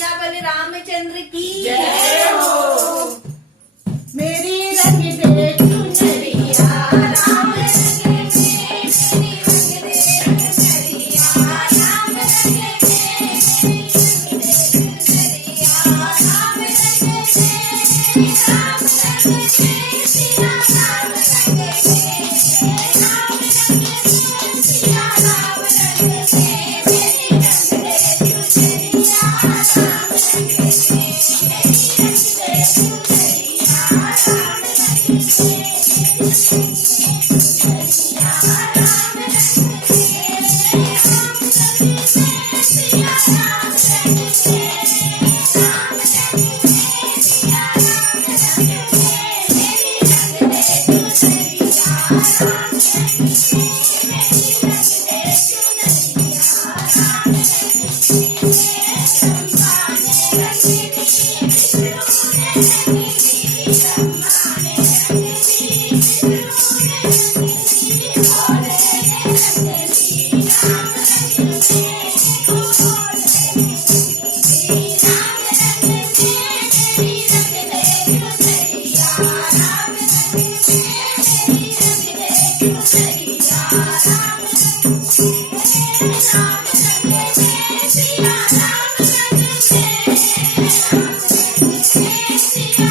बोले रामचंद्र की जय हो। मेरी रंग दे चुनरिया राम रंग दे, मेरी रंग दे चुनरिया राम रंग दे, मेरी रंग दे चुनरिया राम रंग दे, राम रंग दे सिया राम रंग दे, राम रंग दे सिया राम रंग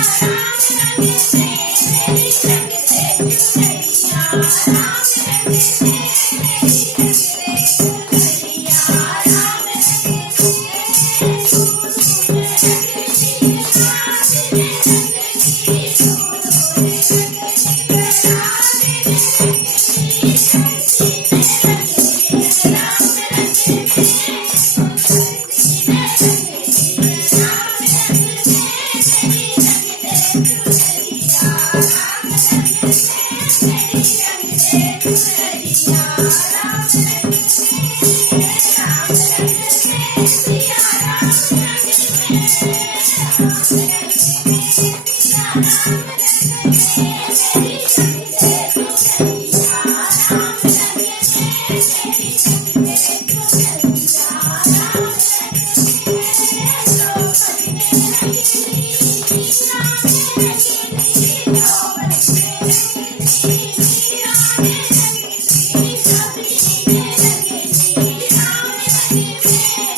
दे, मेरी रंग दे चुनरिया राम रंग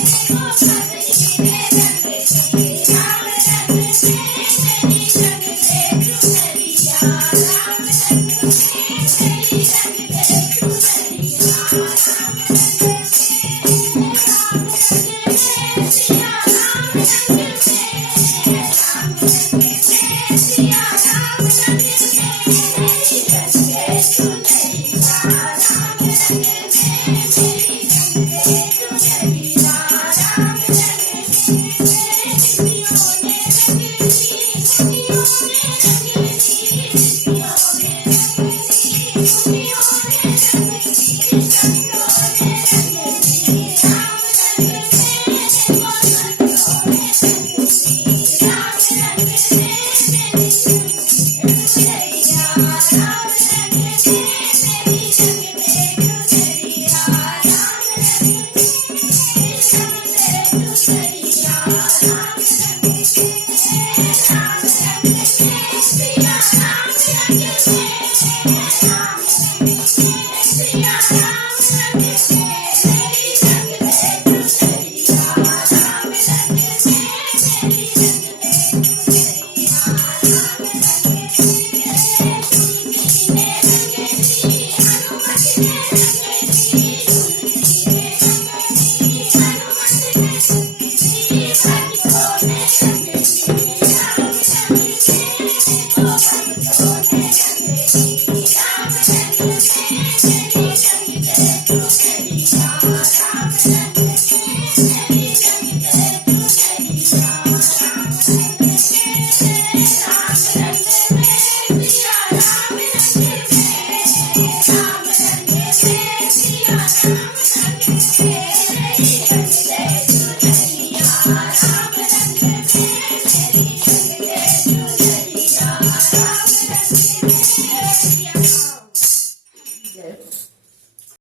दे, मेरी रंग दे चुनरिया राम